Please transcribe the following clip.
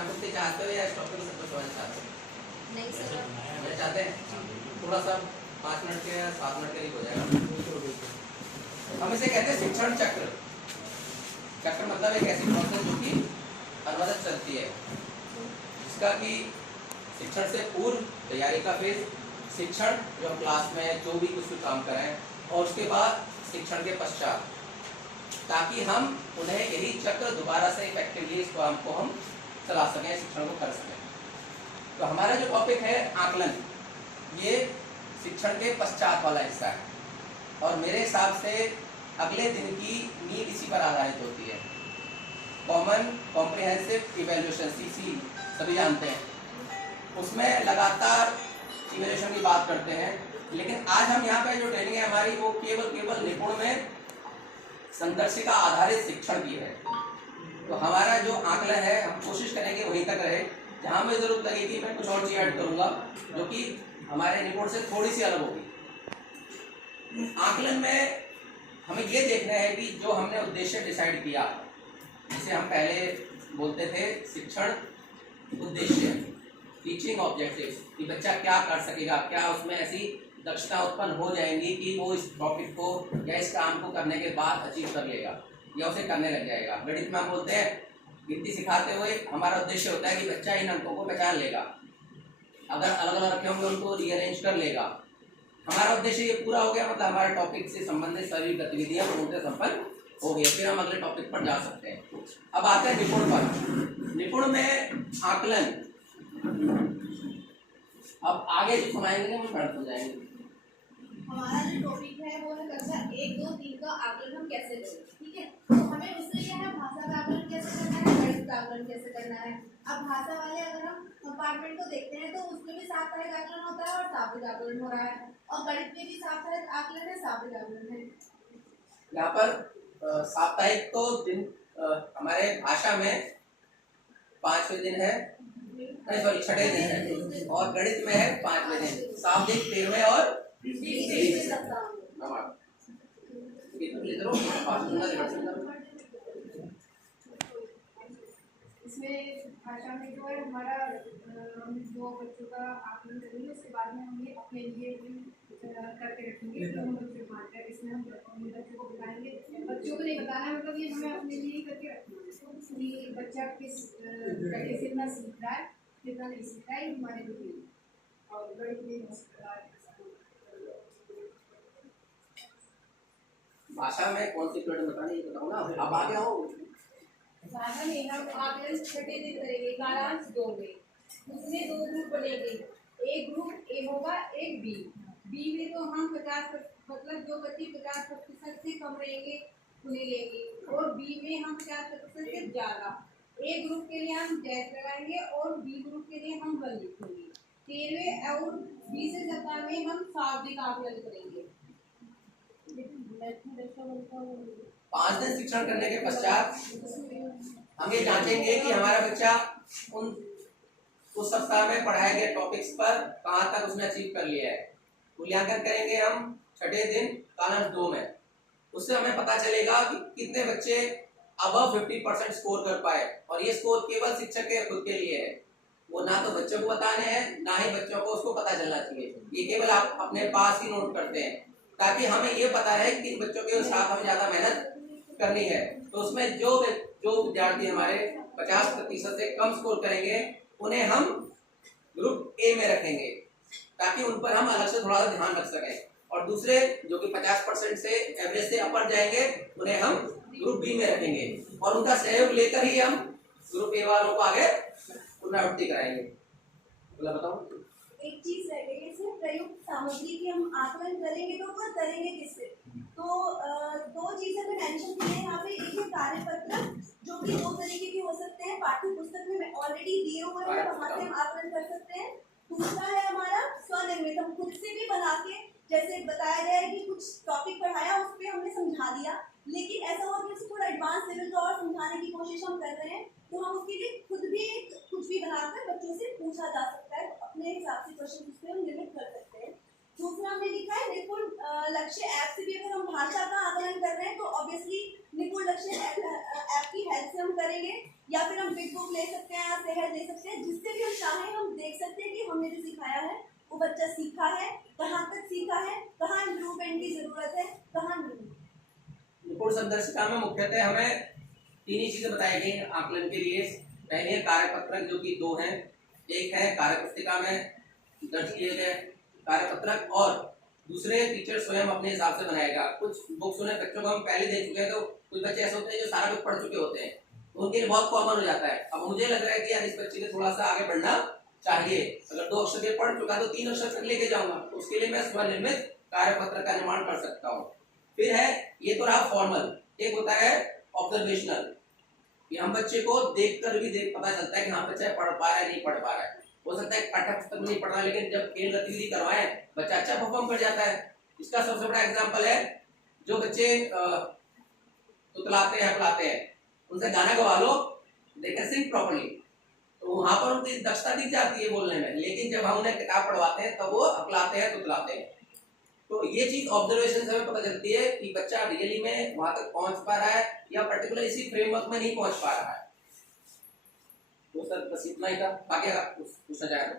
पुनरावृत्ति चाहते हो या इस टॉपिक को सबको समझना चाहते हो? नहीं सर, समझना चाहते हैं? थोड़ा सा 5 मिनट के या 7 मिनट करीब हो जाएगा। हम इसे कहते हैं शिक्षण चक्र। चक्र मतलब एक ऐसी प्रोसेस जो कि अनवरत चलती है, जिसका कि शिक्षण से पूर्व तैयारी का फेज, शिक्षण जो हम क्लास में जो भी कुछ भी काम करें, और उसके बाद शिक्षण के पश्चात, ताकि हम उन्हें यही चक्र दोबारा से इफेक्टिवली इस काम को हम चला सकें, शिक्षण को कर सकें। तो हमारा जो टॉपिक है आकलन, ये शिक्षण के पश्चात वाला हिस्सा है, और मेरे हिसाब से अगले दिन की नींव इसी पर आधारित होती है। कॉमन कॉम्प्रिहेंसिव इवैल्यूएशन, सीसी सभी जानते हैं, उसमें लगातार इवैल्यूएशन की बात करते हैं। लेकिन आज हम यहाँ पे जो ट्रेनिंग है हमारी, वो केवल निपुण में संदर्शिका आधारित शिक्षण की है। तो हमारा जो आकलन है, हम कोशिश करेंगे वहीं तक रहे। जहाँ में जरूरत लगेगी मैं कुछ और चीज ऐड करूँगा जो कि हमारे निपुण से थोड़ी सी अलग होगी। आकलन में हमें ये देखना है कि जो हमने उद्देश्य डिसाइड किया, जिसे हम पहले बोलते थे शिक्षण उद्देश्य, टीचिंग ऑब्जेक्टिव्स, कि बच्चा क्या कर सकेगा, क्या उसमें ऐसी दक्षता उत्पन्न हो जाएंगी कि वो इस टॉपिक को या इस काम को करने के बाद अचीव कर लेगा या उसे करने लग जाएगा। गणित में हम बोलते हैं, गिनती सिखाते हुए हमारा उद्देश्य होता है कि बच्चा इन अंकों को पहचान लेगा, अगर अलग अलग रखे होंगे उनको रीअरेंज कर लेगा। हमारा उद्देश्य ये पूरा हो गया, मतलब हमारे टॉपिक से संबंधित सभी गतिविधियां पूर्णतः संपन्न हो गई। फिर हम अगले टॉपिक पर जा सकते हैं। अब आते हैं निपुण पर। निपुण में आकलन, अब आगे जो सुनाएंगे वो शर्त हो जाएंगे। हमारा जो टॉपिक है वो है कक्षा 1, 2, 3 का आकलन हम कैसे करें, ठीक है। तो हमें उससे क्या है, भाषा का आकलन कैसे करना है, गणित का आकलन कैसे करना है। अब भाषा वाले अगर हम कंपार्टमेंट को देखते हैं तो उसमें भी साप्ताहिक आकलन होता है और साप्ताहिक आकलन हो रहा है, और गणित में भी साप्ताहिक आकलन है, साप्ताहिक आकलन है। यहाँ पर साप्ताहिक तो दिन हमारे भाषा में 5वें दिन है, सॉरी 6ठे दिन है, और गणित में है 5वें दिन, शाब्दिक 13वें और 20वें सप्ताह। इसमें भाषा में जो है हमारा हम जो बच्चों का आकलन करेंगे उसके बाद में हम ये अपने लिए भी करके रखेंगे। तो हम बच्चों को बांट कर इसमें हम बच्चों को बताएंगे, बच्चों को नहीं बताना, मतलब ये हमें अपने लिए ही करके रखना है कि बच्चा किस तरीके से कितना सीख रहा है, कितना नहीं सीख रहा है, हमारे लिए। और गणित में भाषा में कौन सी पीरियड बतानी है बताओ ना, आप आगे आओ। भाषा में हम आकलन 6ठे दिन करेंगे, कालांश 2 में। उसमें 2 ग्रुप बनेंगे, एक ग्रुप ए होगा, एक बी। बी में तो हम 50 मतलब जो बच्चे 50% से कम रहेंगे उन्हें लेंगे, और बी में हम 50% से ज़्यादा। ए ग्रुप के लिए हम डैश लगाएंगे और बी ग्रुप के लिए हम 1 लिखेंगे। 13वें और 20वें सप्ताह में हम शाब्दिक आकलन करेंगे। 5 दिन शिक्षण करने के पश्चात हम ये जांचेंगे कि हमारा बच्चा उस सप्ताह में पढ़ाए गए टॉपिक्स पर कहाँ तक उसने अचीव कर लिया है। मूल्यांकन करेंगे हम 6ठे दिन कालांश 2 में। उससे हमें पता चलेगा कि कितने बच्चे अबव 50% स्कोर कर पाए, और ये स्कोर केवल शिक्षक के खुद के लिए है, वो ना तो बच्चों को बताने हैं ना ही बच्चों को उसको पता चलना चाहिए। ये केवल आप अपने पास ही नोट करते हैं, ताकि हमें ये पता रहे कि बच्चों के साथ हमें ज्यादा मेहनत करनी है। तो उसमें जो विद्यार्थी हमारे 50% से कम स्कोर करेंगे उन्हें हम ग्रुप ए में रखेंगे, ताकि उन पर हम अलग से थोड़ा सा ध्यान रख सकें, और दूसरे जो कि 50% से एवरेज से अपर जाएंगे उन्हें हम ग्रुप बी में रखेंगे, और उनका सहयोग लेकर ही हम ग्रुप ए वालों को आगे पुनरावृत्ति कराएंगे। बोला बताओ। एक चीज रह गई है, प्रयुक्त सामग्री की हम आकलन करेंगे तो वो करेंगे किससे। तो 2 चीजें मैं मेंशन की है यहाँ पे। एक है कार्यपत्र, जो कि 2 तरीके के हो सकते हैं, पाठ्य पुस्तक में ऑलरेडी दिए हुए हैं, वहाँ से हम आकलन कर सकते हैं। दूसरा है हमारा स्वनिर्मित, हम खुद से भी बना के, जैसे बताया गया है कि कुछ टॉपिक पढ़ाया उस पर हमने समझा दिया, लेकिन ऐसा हुआ कि उसको थोड़ा एडवांस लेवल का और समझाने की कोशिश हम कर रहे हैं, तो हम उसके लिए खुद भी कुछ भी बनाकर बच्चों से पूछा जा सकता है, तो अपने हिसाब से क्वेश्चन उसमें हम लिमिट कर सकते हैं। दूसरा हमने लिखा है निपुण लक्ष्य ऐप से भी अगर हम भाषा का आकलन कर रहे हैं तो ऑब्वियसली निपुण लक्ष्य ऐप की हेल्प से हम करेंगे, या फिर हम बिग बुक ले सकते हैं या सहज सकते हैं, जिससे भी हम चाहें हम देख सकते हैं कि हमने जो सिखाया है वो बच्चा सीखा है, कहाँ तक सीखा है, कहाँ इम्प्रूवमेंट की जरूरत है, कहाँ नहीं। रिपोर्ट संदर्शिका में मुख्यतः हमें तीन ही चीजें बताई गई आकलन के लिए। पहले है कार्यपत्रक जो कि 2 हैं, एक है कार्यपुस्तिका में दर्ज किए गए कार्यपत्रक और दूसरे टीचर स्वयं अपने हिसाब से बनाएगा। कुछ बुक्स उन्हें बच्चों को हम पहले दे चुके हैं, तो कुछ बच्चे ऐसे होते हैं जो सारा कुछ पढ़ चुके होते हैं, तो उनके लिए बहुत कॉमन हो जाता है। अब मुझे लग रहा है कि यार इस बच्चे को थोड़ा सा आगे बढ़ना चाहिए, अगर 2 अक्षर के पढ़ चुका तो 3 अक्षर तक लेके जाऊंगा, तो उसके लिए मैं स्वनिर्मित कार्यपत्र का निर्माण कर सकता हूँ। फिर है, ये तो रहा फॉर्मल, एक होता है ऑब्जर्वेशनल, कि हम बच्चे को देखकर भी पता चलता है कि हाँ बच्चा पढ़ पा रहा है नहीं पढ़ पा रहा है। हो सकता है पाठ्य पुस्तक में नहीं पढ़ रहा, लेकिन जब खेल गतिविधि करवाएं बच्चा अच्छा परफॉर्म कर जाता है। इसका सबसे बड़ा एग्जांपल है जो बच्चे तुतलाते हैं हकलाते हैं, उनसे गाना गवा लो, दे कैन सिंग प्रॉपर्ली, तो वहां पर उनकी दक्षता दी जाती है बोलने में। लेकिन जब हम उन्हें किताब पढ़वाते हैं तब वो हकलाते हैं तुतलाते हैं। तो ये चीज ऑब्जर्वेशन से हमें पता चलती है कि बच्चा रियली में वहां तक पहुंच पा रहा है या पर्टिकुलर इसी फ्रेमवर्क में नहीं पहुंच पा रहा है। तो सर बस इतना ही था, बाकी अगर पूछना चाहे तो